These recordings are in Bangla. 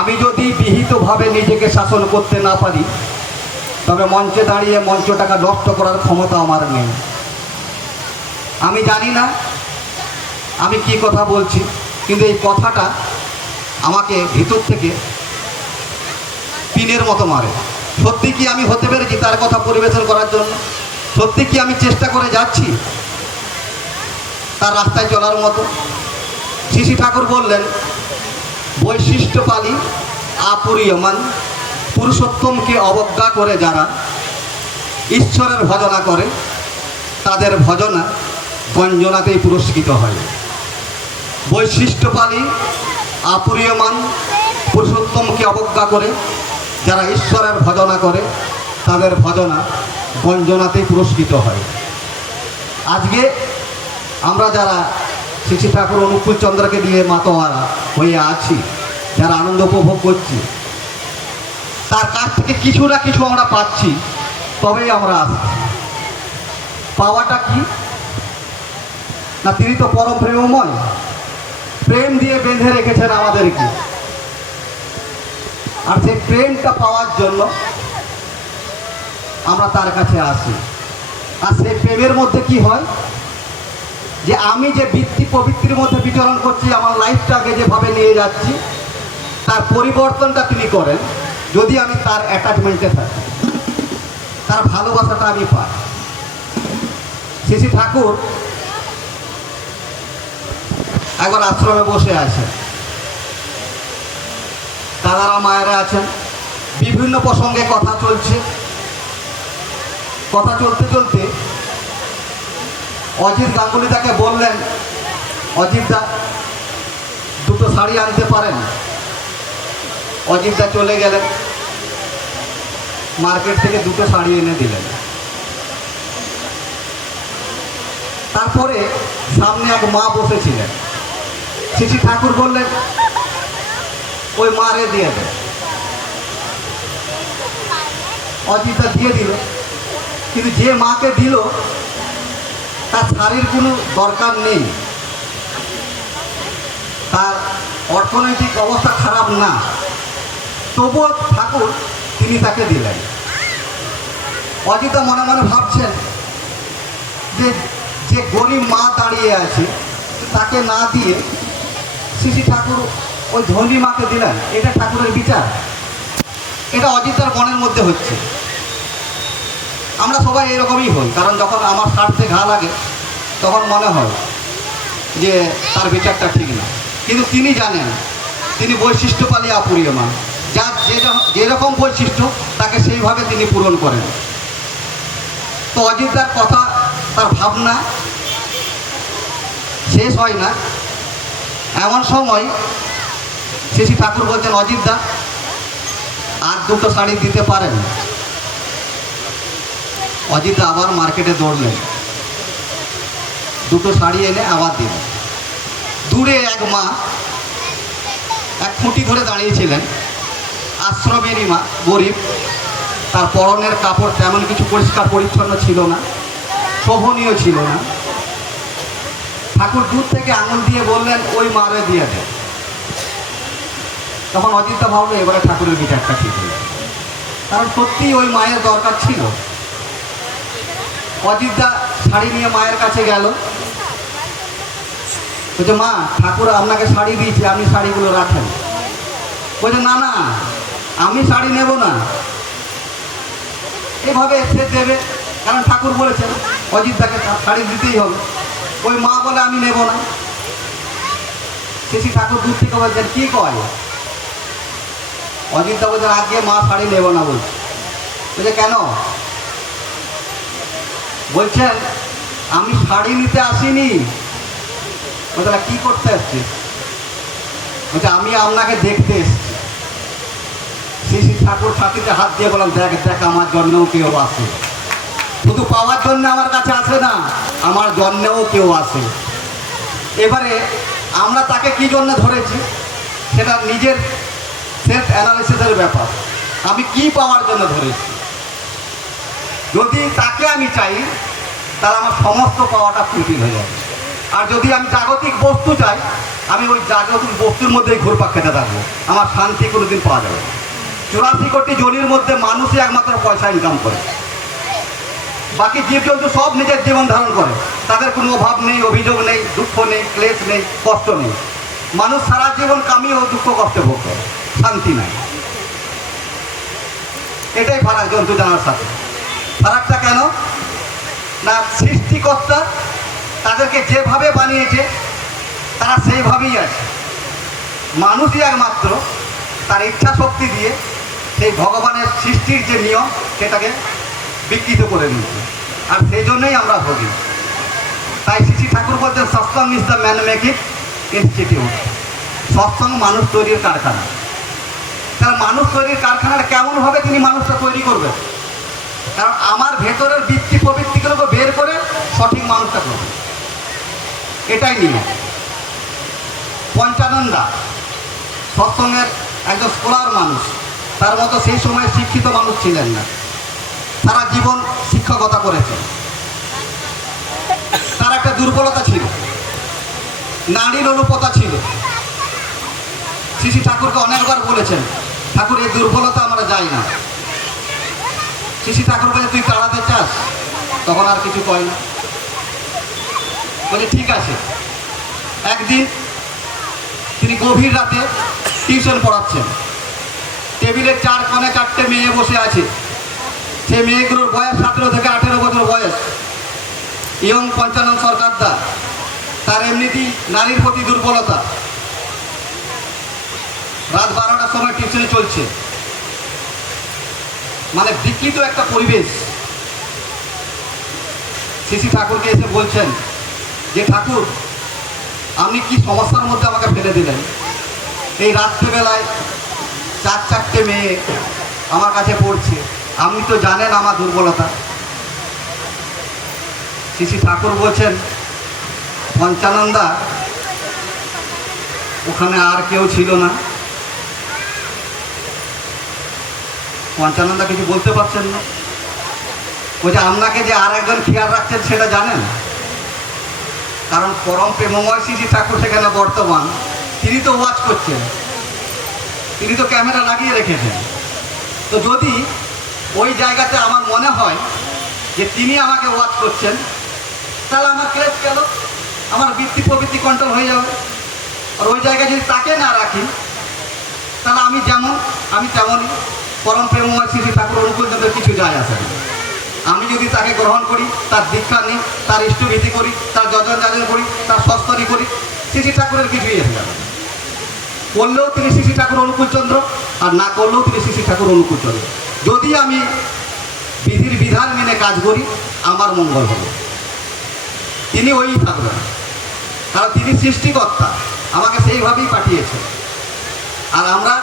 আমি যদি বিহিতভাবে নিজেকে শাসন করতে না পারি, তবে মঞ্চে দাঁড়িয়ে মঞ্চটাকে নষ্ট করার ক্ষমতা আমার নেই। আমি জানি না আমি কি কথা বলছি, কিন্তু এই কথাটা আমাকে ভিতর থেকে পিনের মতো মারে। সত্যি কি আমি হতে পেরেছি তার কথা পরিবেশন করার জন্য? সত্যি কি আমি চেষ্টা করে যাচ্ছি তার রাস্তায় চলার মতো? শ্রী ঠাকুর বললেন, বৈশিষ্ট্যপালী আপুরীয়মান, পুরুষোত্তমকে অবজ্ঞা করে যারা ঈশ্বরের ভজনা করে, তাদের ভজনা গঞ্জনাতেই পুরস্কৃত হয়। বৈশিষ্ট্যপালী আপুরীয়মান, পুরুষোত্তমকে অবজ্ঞা করে যারা ঈশ্বরের ভজনা করে, তাদের ভজনা গঞ্জনাতেই পুরস্কৃত হয়। আজকে আমরা যারা শ্রী ঠাকুর অনুকূল চন্দ্রকে নিয়ে মাতোয়ারা হয়ে আছি, যারা আনন্দ উপভোগ করছি, তার কাছ থেকে কিছু না কিছু আমরা পাচ্ছি, তবেই আমরা আসছি। পাওয়াটা কি না, তিনি তো পরম প্রেমময়, প্রেম দিয়ে বেঁধে রেখেছেন আমাদেরকে। আর সেই প্রেমটা পাওয়ার জন্য আমরা তার কাছে আসি। আর সেই প্রেমের মধ্যে কি হয়, যে আমি যে বৃত্তি প্রবৃত্তির মধ্যে বিচরণ করছি, আমার লাইফটাকে যেভাবে নিয়ে যাচ্ছি, তার পরিবর্তনটা তিনি করেন যদি আমি তার অ্যাটাচমেন্টে থাকি, তার ভালোবাসাটা আমি পাই। শ্রী ঠাকুর একবার আশ্রমে বসে আছেন, দাদারা মায়েরা আছেন, বিভিন্ন প্রসঙ্গে কথা চলছে। কথা চলতে চলতে অজিত গাঙ্গুলি তাকে বললেন, অজিতদা দুটো শাড়ি আনতে পারেন? অজিতদা চলে গেলেন, মার্কেট থেকে দুটো শাড়ি এনে দিলেন। তারপরে সামনে এক মা বসেছিলেন। শ্রী ঠাকুর বললেন, ওই মারে দিয়ে দেন। অজিতদা দিয়ে দিল, কিন্তু যে মাকে দিল তার শাড়ির কোনো দরকার নেই, তার অর্থনৈতিক অবস্থা খারাপ না, তবুও ঠাকুর তিনি তাকে দিলেন। অজিতা মনে মনে ভাবছেন যে যে গরিব মা দাঁড়িয়ে আছে তাকে না দিয়ে শ্রী ঠাকুর ওই ধনী মাকে দিলেন, এটা ঠাকুরের বিচার? এটা অজিতার মনের মধ্যে হচ্ছে। আমরা সবাই এরকমই হই, কারণ যখন আমার স্বার্থে ঘা লাগে তখন মনে হয় যে তার বিচারটা ঠিক না। কিন্তু তিনি জানেন তিনি বৈশিষ্ট্যপালী আপুরীয়মান, যার যেরকম বৈশিষ্ট্য তাকে সেইভাবে তিনি পূরণ করেন। তো অজিতার কথা, তার ভাবনা শেষ হয় না। এমন সময় শ্রী ঠাকুর বলছেন, অজিতদা আর দুটো শাড়ি দিতে পারেন? অজিতদা আবার মার্কেটে দৌড়লেন, দুটো শাড়ি এনে আবার দিলেন। দূরে এক মা এক খুঁটি ধরে দাঁড়িয়েছিলেন, আশ্রমেরই মা, গরিব, তার পরনের কাপড় তেমন কিছু পরিষ্কার পরিচ্ছন্ন ছিল না, শোভনীয় ছিল না। ঠাকুর দূর থেকে আঙুল দিয়ে বললেন, ওই মারে দিয়ে দেন। তখন অজিতদা ভাবলো এবারে ঠাকুরের বিচারটা ঠিক হলো, কারণ সত্যি ওই মায়ের দরকার ছিল। অজিতদা শাড়ি নিয়ে মায়ের কাছে গেল, বলছে, মা ঠাকুর আপনাকে শাড়ি দিয়েছে, আপনি শাড়িগুলো রাখেন। বলছে, না না আমি শাড়ি নেব না। এভাবে সে দেবে, কারণ ঠাকুর বলেছেন অজিতদাকে শাড়ি দিতেই হবে। ওই মা বলে, আমি নেব না। শ্রী ঠাকুর দূর থেকে বলছেন, কি কয়? অজিতদা বলছেন, আজকে মা শাড়ি নেব না। বলছে, কেন? বলছেন, আমি শাড়ি নিতে আসিনি। বলছে, কি করতে আসছিস? বলছে, আমি আপনাকে দেখতে এসছি। শ্রী ঠাকুর ছাতিতে হাত দিয়ে বললাম, দেখ দেখ আমার জন্যও কেউ আসে, শুধু পাওয়ার জন্য আমার কাছে আসে না, আমার জন্যেও কেউ আসে। এবারে আমরা তাকে কি জন্য ধরেছি সেটা নিজের সেলফ অ্যানালিসিসের ব্যাপার। আমি কি পাওয়ার জন্য ধরেছি? যদি তাকে আমি চাই তাহলে আমার সমস্ত পাওয়াটা ফুলফিল হয়ে যাবে। আর যদি আমি জাগতিক বস্তু চাই আমি ওই জাগ্রত বস্তুর মধ্যেই ঘুরপাক খেতে থাকবো, আমার শান্তি কোনোদিন পাওয়া যাবে না। 84 কোটি জনের মধ্যে মানুষই একমাত্র পয়সা ইনকাম করে, বাকি জীবজন্তু সব নিজের জীবন ধারণ করে, তাদের কোনো অভাব নেই, অভিযোগ নেই, দুঃখ নেই, ক্লেশ নেই, কষ্ট নেই। মানুষ সারা জীবন কামিয়ে ও দুঃখ কষ্টে ভোগ করে, শান্তি নাই। এটাই ফারাক জন্তু জানার সাথে। ফারাকটা কেন না, সৃষ্টিকর্তা তাদেরকে যেভাবে বানিয়েছে তারা সেইভাবেই আছে। মানুষই একমাত্র তার ইচ্ছা শক্তি দিয়ে সেই ভগবানের সৃষ্টির যে নিয়ম সেটাকে বিকৃত করে নিয়েছে, আর সেই জন্যই আমরা ভোগী। তাই শ্রী ঠাকুর বলছেন সৎসঙ্গ is the man making institute. সৎসঙ্গ মানুষ তৈরির কারখানা। তাহলে মানুষ তৈরির কারখানাটা কেমনভাবে তিনি মানুষটা তৈরি করবেন? কারণ আমার ভেতরের বৃত্তি প্রবৃত্তিগুলোকে বের করে সঠিক মানুষটা করবে, এটাই নিয়ম। পঞ্চানন্দা সৎসঙ্গের একজন স্কলার মানুষ, তার মতো সেই সময় শিক্ষিত মানুষ ছিলেন না, সারা জীবন শিক্ষকতা করেছেন। তার একটা দুর্বলতা ছিল, নারীর অনুপতা ছিল। শ্রী ঠাকুরকে অনেকবার বলেছেন, ঠাকুর এই দুর্বলতা আমরা যাই না। শ্রী ঠাকুর বলে তুই তাড়াতে চাস? তখন আর কিছু কয় না, বলে ঠিক আছে। একদিন তিনি গভীর রাতে টিউশন পড়াচ্ছেন, টেবিলের 4 কোণে 4টে মেয়ে বসে আছে। সে মেয়েগুলোর বয়স 17 থেকে 18 বছর বয়স। ইয়ং পঞ্চানন সরকারদা, তার এমনিতেই নারীর প্রতি দুর্বলতা। রাত 12টার সময় টিউশনি চলছে, মানে বিকৃত একটা পরিবেশ। শ্রী ঠাকুরকে এসে বলছেন যে ঠাকুর, আপনি কি সমস্যার মধ্যে আমাকে ফেলে দিলেন? এই রাত্রিবেলায় 4টে মেয়ে আমার কাছে পড়ছে, আপনি তো জানেন আমার দুর্বলতা। শ্রী ঠাকুর বলছেন, পঞ্চানন্দা, ওখানে আর কেউ ছিল না। পঞ্চানন্দা কিছু বলতে পারছেন না। বলছে আপনাকে যে আর একজন খেয়াল রাখছেন সেটা জানেন? কারণ পরম প্রেমময় শ্রী ঠাকুর সেখানে বর্তমান, তিনি তো ওয়াচ করছেন, তিনি তো ক্যামেরা লাগিয়ে রেখেছেন। তো যদি ওই জায়গাতে আমার মনে হয় যে তিনি আমাকে ওয়াচ করছেন, তাহলে আমার ক্লেশ গেল, আমার বৃত্তি প্রবৃত্তি কন্ট্রোল হয়ে যাবে। আর ওই জায়গায় যদি তাকে না রাখি, তাহলে আমি যেমন আমি তেমনই। পরম প্রেমময় শ্রী ঠাকুর অনুকূল চন্দ্রের কিছু যায় আসে না। আমি যদি তাকে গ্রহণ করি, তার দীক্ষা নিই, তার ইষ্টভীতি করি, তার যজন যাজন করি, তার সস্তরি করি, শ্রী ঠাকুরের কিছুই এসে যাবে। করলেও তিনি শ্রী ঠাকুর অনুকূলচন্দ্র, আর না করলেও তিনি শ্রী ঠাকুর অনুকূলচন্দ্র। যদি আমি বিধির বিধান মেনে কাজ করি, আমার মঙ্গল হবে, তিনি ওই থাকবেন। কারণ তিনি সৃষ্টিকর্তা, আমাকে সেইভাবেই পাঠিয়েছেন, আর আমরা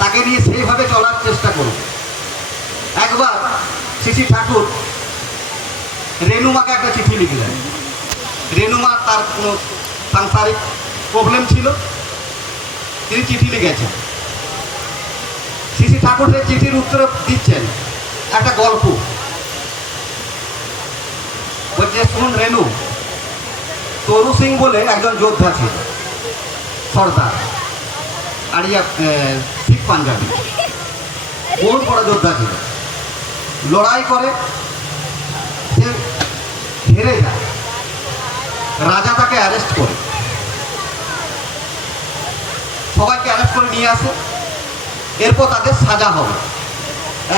তাকে নিয়ে সেইভাবে চলার চেষ্টা করব। একবার শ্রী ঠাকুর রেণুমাকে একটা চিঠি লিখলেন। রেণুমা তার কোনো সাংসারিক প্রবলেম ছিল, তিনি চিঠি লিখেছেন। শ্রী ঠাকুর সেই চিঠির উত্তর দিচ্ছেন একটা গল্প। বলছে, শুন রেণু, তরু সিং বলে একজন যোদ্ধা ছিল, সর্দার, আড়িয়া শিখ পাঞ্জাবি, বহু বড় যোদ্ধা ছিল। লড়াই করে সে হেরে যায়, রাজা তাকে অ্যারেস্ট করে, সবাইকে অ্যারেস্ট করে নিয়ে আসে। এরপর তাদের সাজা হবে,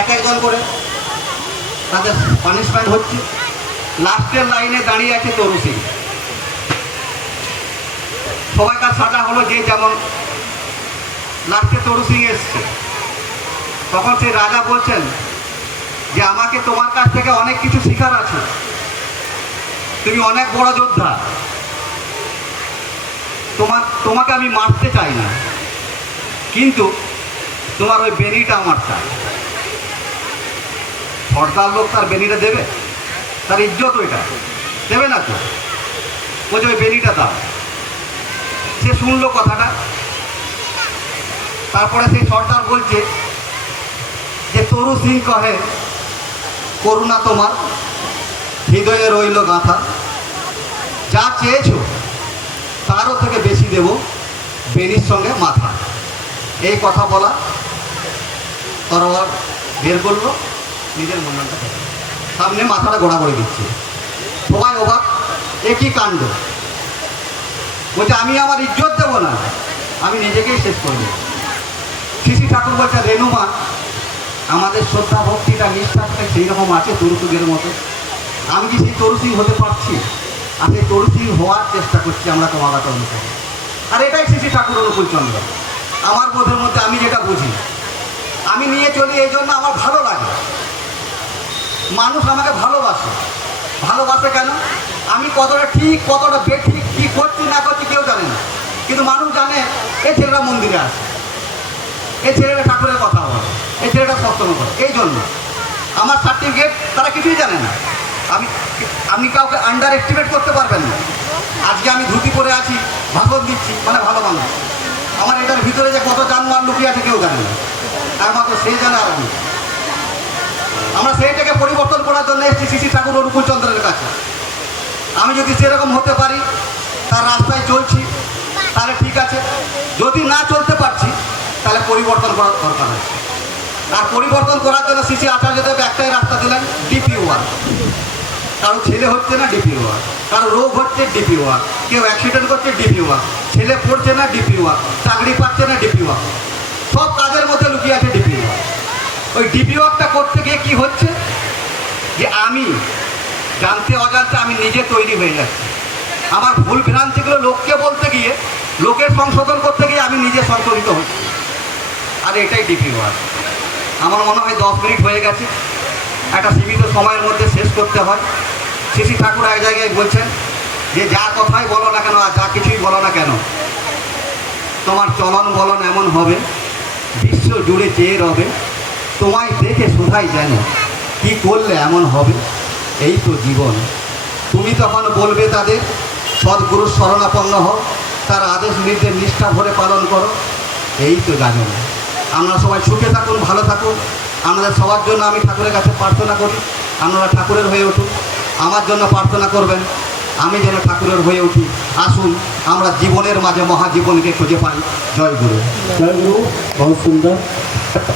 এক একজন করে তাদের পানিশমেন্ট হচ্ছে। লাস্টের লাইনে দাঁড়িয়ে আছে তরু সিং। সবাইকার সাজা হলো যে যেমন। লাস্টে তরু সিং এসছে, তখন সেই রাজা বলছেন যে আমাকে তোমার কাছ থেকে অনেক কিছু শেখার আছে, তুমি অনেক বড় যোদ্ধা, তোমাকে আমি মারতে চাই না, কিন্তু তোমার ওই বেনিটা আমার চাই। সর্দার লোক তার বেনিটা দেবে? তার ইজ্জত ওইটা দেবে না তো। বলছে ওই বেনিটা দাও। সে শুনলো কথাটা। তারপরে সেই সর্দার বলছে যে তরু সিং কহে, করুণা তোমার হৃদয়ে রইল গাঁথা, যা চেয়েছো তারও থেকে বেশি দেব, বেনির সঙ্গে মাথা, এই কথা বলা তরোয়ার বের করলো, নিজের মন্ডলটা সামনে মাথাটা গোড়া করে দিচ্ছে। সবাই অবাক, একই কাণ্ড। বলছে আমি আমার ইজ্জত দেবো না, আমি নিজেকেই শেষ করে দেবো। শ্রী ঠাকুর বলছে রেণুমা, আমাদের শ্রদ্ধা ভক্তিটা নিষ্ঠাটা সেই রকম আছে তরুসুদের মতো। আমি কি সেই তরুসি হতে পারছি? আর সেই তরুসি হওয়ার চেষ্টা করছি আমরা তোমার কথা অনুসারে। আর এটাই শ্রী ঠাকুর অনুকূলচন্দ্র। আমার বোধের মধ্যে আমি যেটা বুঝি, আমি নিয়ে চলি, এই জন্য আমার ভালো লাগে। মানুষ আমাকে ভালোবাসে। ভালোবাসে কেন? আমি কতটা ঠিক কতটা বেঠিক, কী করছি না করছি কেউ জানে না, কিন্তু মানুষ জানে এই ছেলেরা মন্দিরে আসে, এই ছেলেটা ঠাকুরের কথা বলে, এই ছেলেটা সৎসঙ্গ করে। এই জন্য আমার সার্টিফিকেট তারা কিছুই জানে না। আপনি কাউকে আন্ডার এস্টিমেট করতে পারবেন না। আজকে আমি ধুতি পরে আছি, ভাষণ দিচ্ছি, মানে ভালো মানুষ। আমার এটার ভিতরে যে কত জানমাল লুকিয়ে আছে কেউ জানে না, একমাত্র সে জানে আর আমি। আমরা সেইটাকে পরিবর্তন করার জন্য এসেছি শ্রী ঠাকুর অনুকূলচন্দ্রের কাছে। আমি যদি সেরকম হতে পারি, তার রাস্তায় চলছি, তাহলে ঠিক আছে। যদি না চলতে পারছি, তাহলে পরিবর্তন করার দরকার আছে। আর পরিবর্তন করার জন্য শ্রী আচার্যদেব একটাই রাস্তা দিলেন, ডিপি ওয়ার্ক। কারো ছেলে হচ্ছে না, ডিপি ওয়ার্ক। কারো রোগ হচ্ছে, ডিপি ওয়ার্ক। কেউ অ্যাক্সিডেন্ট করছে, ডিপি ওয়ার্ক। ছেলে পড়ছে না, ডিপি ওয়ার্ক। চাকরি পাচ্ছে না, ডিপি ওয়ার্ক। সব কাজের মধ্যে লুকিয়ে আছে ডিপি ওয়ার্ক। ওই ডিপি ওয়ার্কটা করতে গিয়ে কী হচ্ছে, যে আমি জানতে অজান্তে আমি নিজে তৈরি হয়ে যাচ্ছি। আমার ভুল ভ্রান্তিগুলো লোককে বলতে গিয়ে, লোকের সংশোধন করতে গিয়ে আমি নিজে সংশোধিত হচ্ছি। আর এটাই ডিপি ওয়ার্ক। আমার মনে হয় 10 মিনিট হয়ে গেছে, একটা সীমিত সময়ের মধ্যে শেষ করতে হয়। শ্রী ঠাকুর এক জায়গায় বলছেন যে যা কথাই বলো না কেন আর যা কিছুই বলো না কেন, তোমার চলন বলন এমন হবে, বিশ্ব জুড়ে চেয়ে রবে, তোমায় দেখে শোধাই যেন কি করলে এমন হবে, এই তো জীবন। তুমি তখন বলবে তাদের, সদ্গুরুর শরণাপন্ন হও, তার আদেশ নির্দেশ নিষ্ঠা ভরে পালন করো, এই তো জানো। আমরা সবাই সুখে থাকুন, ভালো থাকুন। আমাদের সবার জন্য আমি ঠাকুরের কাছে প্রার্থনা করি, আপনারা ঠাকুরের হয়ে উঠুন। আমার জন্য প্রার্থনা করবেন, আমি যেন ঠাকুরের হয়ে উঠি। আসুন আমরা জীবনের মাঝে মহাজীবনকে খুঁজে পাই। জয় গুরু। জয় গুরু। বহুত সুন্দর।